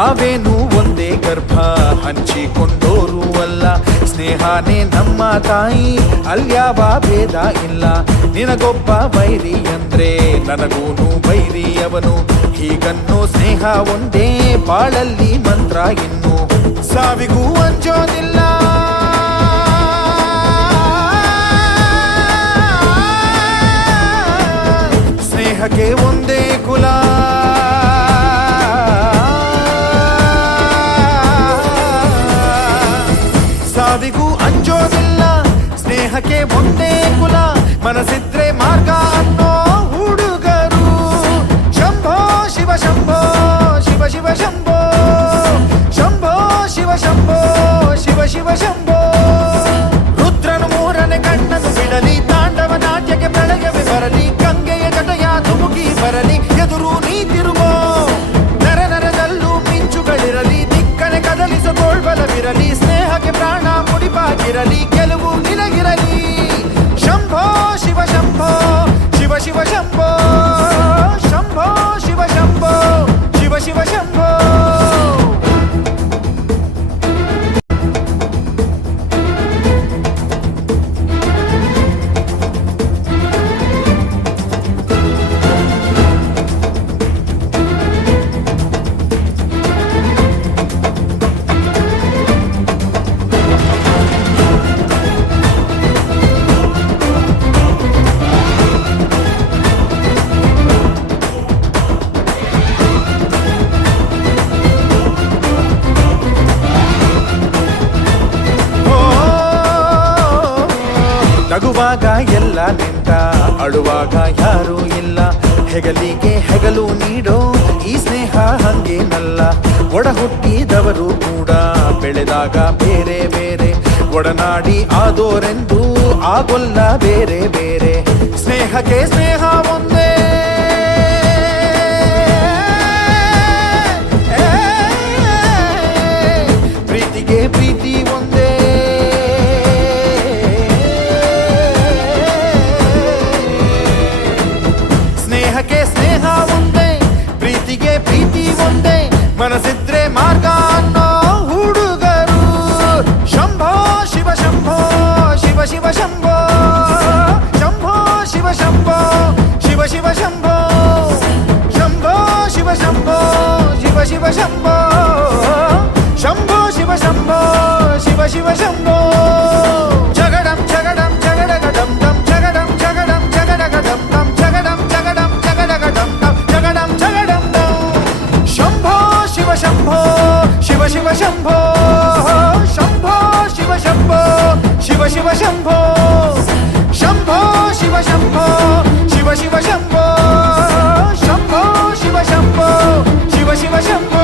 ನಾವೇನು ಒಂದೇ ಗರ್ಭ ಹಂಚಿಕೊಂಡೋರು ಅಲ್ಲ, ಸ್ನೇಹನೇ ನಮ್ಮ ತಾಯಿ ಅಲ್ಯಾವ ಭೇದ ಇಲ್ಲ. ನಿನಗೊಬ್ಬ ಬೈರಿ ಅಂದ್ರೆ ನನಗೂನು ಬೈರಿ ಅವನು, ಹೀಗನ್ನೋ ಸ್ನೇಹ ಒಂದೇ ಬಾಳಲ್ಲಿ ಮಂತ್ರ. ಇನ್ನು ಸಾವಿಗೂ ಅಂಜೋದಿಲ್ಲ, ಸ್ನೇಹಕ್ಕೆ ಒಂದೇ ಕುಲ. ಸಾವಿಗೂ ಅಂಜೋದಿಲ್ಲ, ಸ್ನೇಹಕ್ಕೆ ಒಂದೇ ಕುಲ. ಮನಸ್ಸಿದ್ರೆ ಮಾರ್ಗ ಅನ್ನೋ ಹುಡುಗರು. ಶಂಭೋ ಶಿವ ಶಂಭೋ ಶಿವ ಶಿವ ಶಂಭೋ, ಶಂಭೋ ಶಿವ ಶಂಭೋ ಶಿವ ಶಿವ ಶಂಭೋ. ರುದ್ರನು ಮೂರನೇ ಕಣ್ಣನ್ನು ಬಿಡಲಿ, ತಾಂಡವ ನಾಟ್ಯಕ್ಕೆ ಪ್ರಳಯವೇ ಬರಲಿ, ಗಂಗೆಯ ಜಟಯ ಧುಮುಕಿ ಬರಲಿ, ಎದುರು ನೀ ತಿರುಗೋ. ನರ ನರದಲ್ಲೂ ಮಿಂಚುಗಳಿರಲಿ, ದಿಕ್ಕನೆ ಕದಲಿಸೋ ತೋಳ್ಬಲವಿರಲಿ, ಸ್ನೇಹಕ್ಕೆ ಪ್ರಾಣ ಮುಡಿಪಾಗಿರಲಿ, ಗೆಲುವು ನಿನಗಿರಲಿ. ಶಂಭೋ ಶಿವ ಶಂಭೋ ಶಿವ ಶಿವ ಶಂಭೋ, ಶಂಭೋ ಶಿವ ಶಂಭೋ ಶಿವ ಶಿವ ಶಂಭೋ. ನಗುವಾಗ ಎಲ್ಲ ನಿಂತ, ಅಳುವಾಗ ಯಾರೂ ಇಲ್ಲ, ಹೆಗಲಿಗೆ ಹೆಗಲು ನೀಡೋ ಈ ಸ್ನೇಹ ಹಂಗೇನಲ್ಲ. ಒಡ ಹುಟ್ಟಿದವರು ಕೂಡ ಬೆಳೆದಾಗ ಬೇರೆ ಬೇರೆ, ಒಡನಾಡಿ ಆದೋರೆಂದು ಆಗೊಲ್ಲ ಬೇರೆ ಬೇರೆ. ಸ್ನೇಹಕ್ಕೆ ಸ್ನೇಹ ಒಂದೇ, ಪ್ರೀತಿಗೆ ಪ್ರೀತಿ ಒಂದೇ. ಸ್ನೇಹಕ್ಕೆ ಸ್ನೇಹ ಒಂದೇ, ಪ್ರೀತಿಗೆ ಪ್ರೀತಿ ಒಂದೇ, ಮನಸ್ಸಿದ್ರೆ ಮಾರ್ಗ ಅನ್ನೋ ಹುಡುಗರು. ಶಂಭೋ ಶಿವ ಶಂಭೋ ಶಿವ ಶಿವ ಶಂಭೋ, ಶಂಭೋ ಶಿವ ಶಂಭೋ ಶಿವ ಶಿವ ಶಂಭೋ, ಶಂಭೋ ಶಿವ ಶಂಭೋ ಶಿವ ಶಿವ ಶಂಭೋ, ಶಂಭೋ ಶಿವ ಶಂಭೋ ಶಿವ ಶಿವ ಶಂಭೋ. ಜಗಡಂ ಜಗಡಂ ಜಗಡಗಡಂ ದಂ, ಜಗಡಂ ಜಗಡಂ ಜಗಡಗಡಂ ದಂ, ಜಗಡಂ ಜಗಡಂ ಜಗಡಗಡಂ ದಂ, ಜಗಡಂ ಜಗಡಂ ದಂ. ಶಂಭೋ ಶಿವ ಶಂಭೋ ಶಿವ ಶಿವ ಶಂಭೋ, ಶಂಭೋ ಶಿವ ಶಂಭೋ ಶಿವ ಶಿವ ಶಂಭೋ, ಶಂಭೋ ಶಿವ ಶಂಭೋ ಶಿವ ಶಿವ ಶಂಭೋ, ಶಂಭೋ ಶಿವ ಶಂಭೋ ಶಿವ ಶಿವ ಶಂಭೋ.